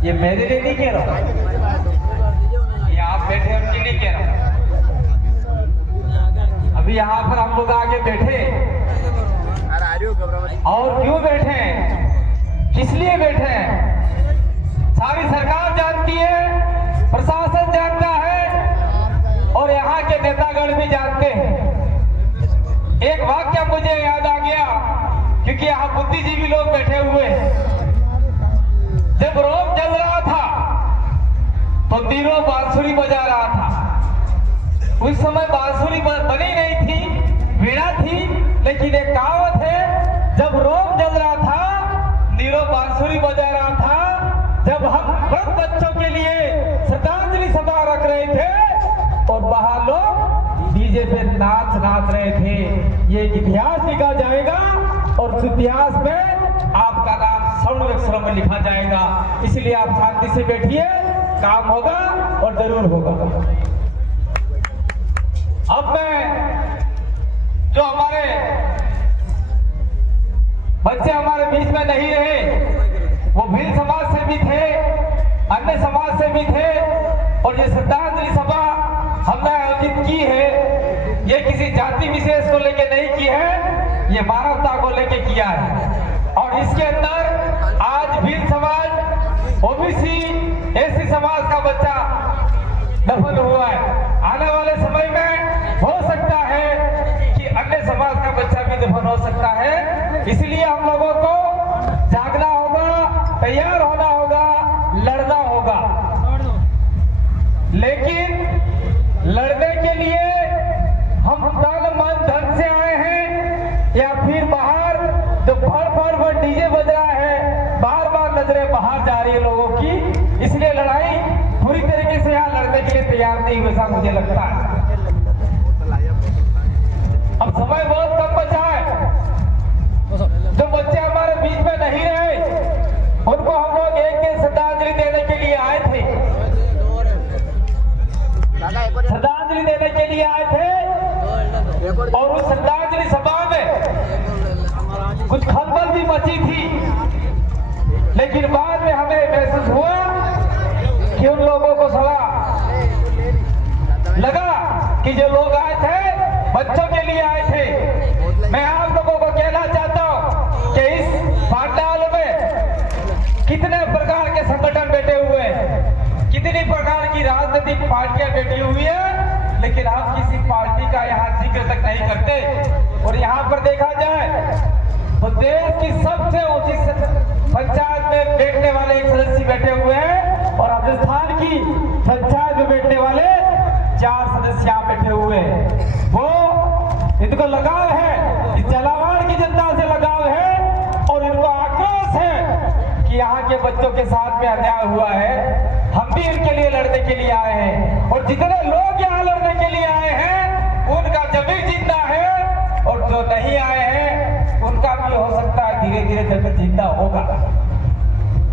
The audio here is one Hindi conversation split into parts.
ये मेरे लिए नहीं कह रहा हूँ, ये आप बैठे उनके लिए कह रहा हूँ। अभी यहाँ पर हम लोग आगे बैठे और क्यों बैठे हैं, किस लिए बैठे हैं, सारी सरकार जानती है, प्रशासन जानता है और यहाँ के नेतागण भी जानते हैं। एक वाक्य मुझे याद आ गया, क्योंकि यहाँ बुद्धिजीवी लोग बैठे हुए हैं। जब रोम जल रहा था तो तीनों बांसुरी बजा रहा था। उस समय बांसुरी बनी नहीं थी, वीणा थी, लेकिन एक कहावत है, जब रोम जल रहा था नीरो बांसुरी बजा रहा था। जब हम वृद्ध बच्चों के लिए श्रद्धांजलि सभा रख रहे थे और बाहर लोग डीजे पे नाच रहे थे। ये एक इतिहास लिखा जाएगा और उस इतिहास में आपका नाम स्वर्ण अक्षरों में लिखा जाएगा। इसलिए आप शांति से बैठिए, काम होगा और जरूर होगा। अब मैं जो हमारे बच्चे हमारे बीच में नहीं रहे, वो भील समाज से भी थे, अन्य समाज से भी थे, और ये श्रद्धांजलि सभा हमने आयोजित की है, ये किसी जाति विशेष को लेकर नहीं की है, ये मानवता को लेकर किया है। और इसके अंदर आज भील समाज, ओबीसी, एससी समाज का बच्चा दफन हुआ है। आने वाले समय में हो सकता है कि अन्य समाज का बच्चा भी दफन हो सकता है। इसलिए हम लोगों को जागना होगा, तैयार होना होगा, लड़ना होगा। लेकिन लड़ने के लिए हम तन मन धन से आए हैं या फिर बाहर जो फड़ डीजे बज रहा है, बार बार नजरें बाहर जा रही है लोगों की, इसलिए लड़ाई पूरी तरीके से यहाँ लड़ने के लिए तैयार नहीं हुए, ऐसा मुझे लगता है। अब समय बहुत कम बचा है। जो बच्चे हमारे बीच में नहीं रहे, उनको हम लोग एक दिन श्रद्धांजलि देने के लिए आए थे, श्रद्धांजलि देने के लिए आए थे। और उस श्रद्धांजलि सभा में कुछ खलबल भी मची थी, लेकिन बाद में हमें महसूस हुआ कि उन लोगों को थोड़ा लगा कि जो लोग आए थे बच्चों के लिए आए थे। मैं आप लोगों को कहना चाहता हूं कि इस पांडाल में कितने प्रकार के संगठन बैठे हुए हैं, कितनी प्रकार की राजनीतिक पार्टियां बैठी हुई है, लेकिन हम किसी पार्टी का यहाँ जिक्र तक नहीं करते। और यहाँ पर देखा जाए तो देश की सबसे ऊंची पंचायत में बैठने वाले एक सदस्य बैठे हुए हैं और राजस्थान की पंचायत में बैठने वाले 4 सदस्य बैठे हुए हैं। वो इनको लगाव है, इस झालावाड़ की जनता से लगाव है और इनको आक्रोश है कि यहाँ के बच्चों के साथ में अन्याय हुआ है। हम भी इनके लिए लड़ने के लिए आए हैं और जितने लोग यहाँ लड़ने के लिए आए हैं उनका जमीन जिंदा है, और जो नहीं आए हैं उनका भी हो सकता है धीरे धीरे जमीन जिंदा होगा।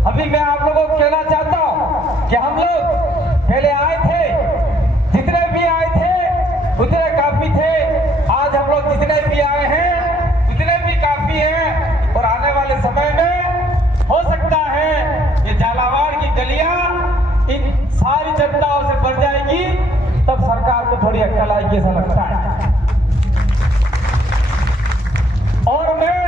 अभी मैं आप लोगों को कहना चाहता हूँ कि हम लोग पहले आए थे, जितने भी आए थे उतने काफी थे। आज हम लोग जितने भी आए हैं उतने भी काफी हैं, और आने वाले समय में हो सकता है ये झालावाड़ की गलियां इन सारी जनताओं से भर जाएगी, तब सरकार को थोड़ी अक्ल आएगी, ऐसा लगता है। और मैं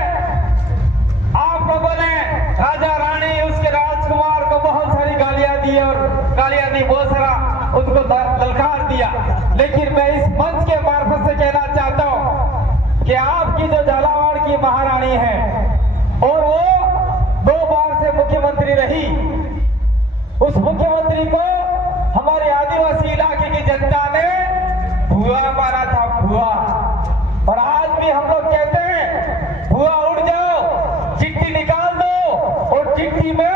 आप लोगों ने राजा रानी उसके राजकुमार को बहुत सारी गालियां दी, और गालियां नहीं, बहुत सारा उनको ललकार दिया, लेकिन मैं इस मंच के मार्फत से कहना चाहता हूं कि आपकी जो झालावाड़ की महारानी है और वो 2 बार से मुख्यमंत्री रही, उस मुख्यमंत्री को हमारे आदिवासी इलाके की जनता ने भुआ मारा था, भुआ। और आज भी हम लोग कहते हैं भुआ उड़ जाओ, चिट्ठी निकाल दो, और चिट्ठी में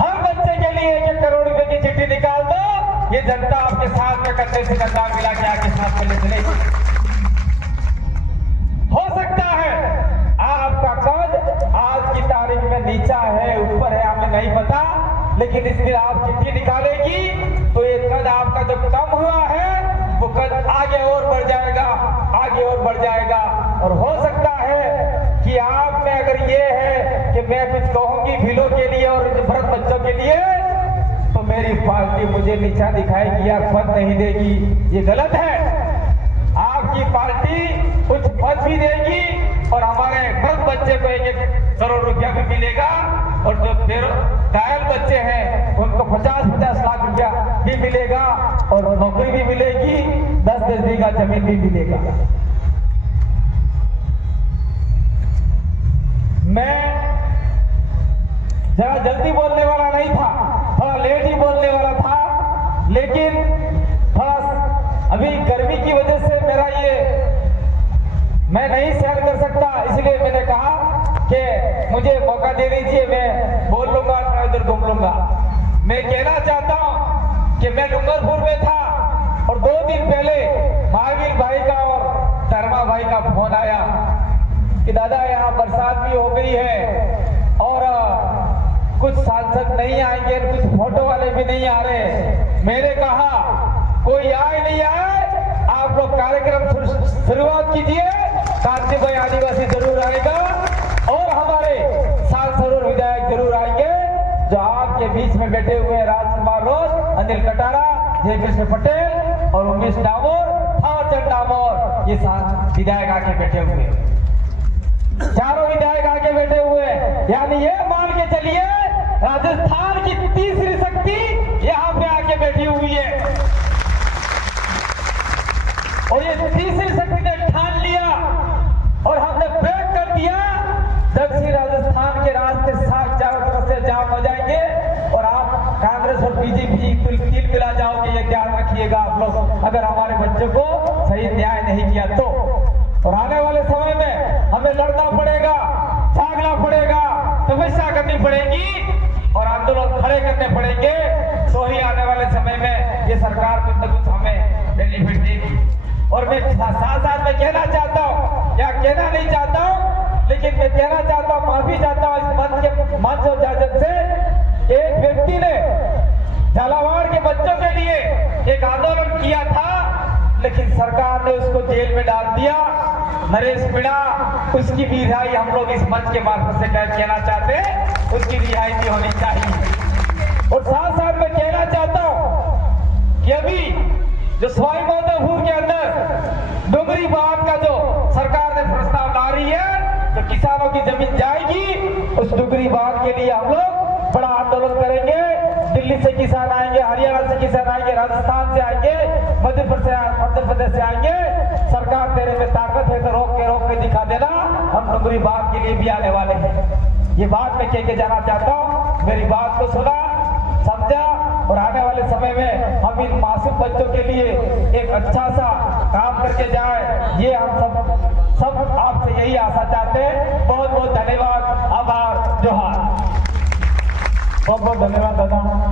हर बच्चे के लिए 1 करोड़ रुपए की चिट्ठी निकाल दो। ये जनता आपके साथ में कंधे से कंधा मिला के आपके साथ में चलेगी। हो सकता है आपका कद आज की तारीख में नीचा है, ऊपर है, हमें नहीं पता, लेकिन इस दिन आप चिट्ठी निकालेगी तो ये कद आपका जब कम हुआ है वो कद आगे और बढ़ जाएगा, आगे और बढ़ जाएगा। और हो सकता है कि आप में अगर ये है कि मैं कुछ कहूंगी भीलों के लिए और भरत बच्चों के लिए, मेरी पार्टी मुझे नीचा दिखाएगी या पद नहीं देगी, ये गलत है। आपकी पार्टी कुछ पद भी देगी और हमारे मर्द बच्चे को 1-1 करोड़ रुपया भी मिलेगा, और जो घायल बच्चे हैं उनको 50-50 लाख रुपया भी मिलेगा, और नौकरी भी मिलेगी, 10-10 बीघा जमीन भी मिलेगा। मैं जरा जल्दी बोलने वाला नहीं था, थोड़ा लेट ही बोलने वाला था, लेकिन थोड़ा अभी गर्मी की वजह से मेरा ये मैं नहीं सहन कर सकता, इसलिए मैंने कहा कि मुझे मौका दे दीजिए, मैं बोल लूंगा, थोड़ा इधर घूम लूंगा। मैं कहना चाहता हूं कि मैं डूंगरपुर में था और 2 दिन पहले महावीर भाई का और धर्मा भाई का फोन आया कि दादा यहाँ बरसात भी हो गई है और कुछ सांसद नहीं आएंगे, कुछ फोटो वाले भी नहीं आ रहे। मैंने कहा कोई आए नहीं आए, आप लोग कार्यक्रम शुरुआत कीजिए, कांति भाई आदिवासी जरूर आएगा और हमारे सांसद और विधायक जरूर आएंगे, जो आपके बीच में बैठे हुए राजकुमार रोज, अनिल कटारा, जयकृष्ण पटेल और उमेश डामोर, थावरचंद डामोर, ये विधायक आके बैठे हुए, चारों विधायक आके बैठे हुए। यानी ये मान के चलिए राजस्थान की तीसरी शक्ति यहाँ पे आके बैठी हुई है, और ये तीसरी शक्ति ने ठान लिया और हमने ब्रेक कर दिया। दक्षिण राजस्थान के रास्ते साफ चारों तरफ से जाम हो जाएंगे और आप कांग्रेस और बीजेपी तिल पिला जाओगे, ये ध्यान रखिएगा आप लोग, अगर हमारे बच्चों को सही न्याय नहीं किया तो। और आने वाले समय में हमें लड़ना पड़ेगा, भागना पड़ेगा, तपस्या करनी पड़ेगी और आंदोलन खड़े करने पड़ेंगे, तो ही आने वाले समय में ये सरकार कुछ न कुछ हमें बेनिफिट देगी। और मैं साथ साथ में कहना चाहता हूँ, या कहना नहीं चाहता हूँ, लेकिन मैं कहना चाहता हूँ, माफी चाहता हूँ इस मंच और जाजत से, एक व्यक्ति ने झालावाड़ के बच्चों के लिए एक आंदोलन किया था, लेकिन सरकार ने उसको जेल में डाल दिया, नरेश मीणा, उसकी भी रिहाई हम लोग इस मंच के माध्यम से कहना चाहते हैं, उसकी रिहाई भी होनी चाहिए। और साथ साथ मैं कहना चाहता हूं कि अभी जो सवाई माधोपुर के अंदर डोंगरी बांध का जो सरकार ने प्रस्ताव ला रही है, तो किसानों की जमीन जाएगी, उस डोंगरी बांध के लिए हम लोग बड़ा आंदोलन करेंगे। दिल्ली से किसान आएंगे, हरियाणा से किसान आएंगे, राजस्थान से आएंगे, मध्य प्रदेश से आएंगे। सरकार तेरे में ताकत है तो रोक के दिखा देना, हम डोंगरी बांध के लिए भी आने वाले हैं। ये बात मैं कह के जाना चाहता हूँ, मेरी बात को सुना, समझा, और आने वाले समय में हम इन मासूम बच्चों के लिए एक अच्छा सा काम करके जाए, ये हम सब आपसे यही आशा चाहते हैं। बहुत बहुत धन्यवाद, आभार, जोहार, बहुत बहुत धन्यवाद दादा।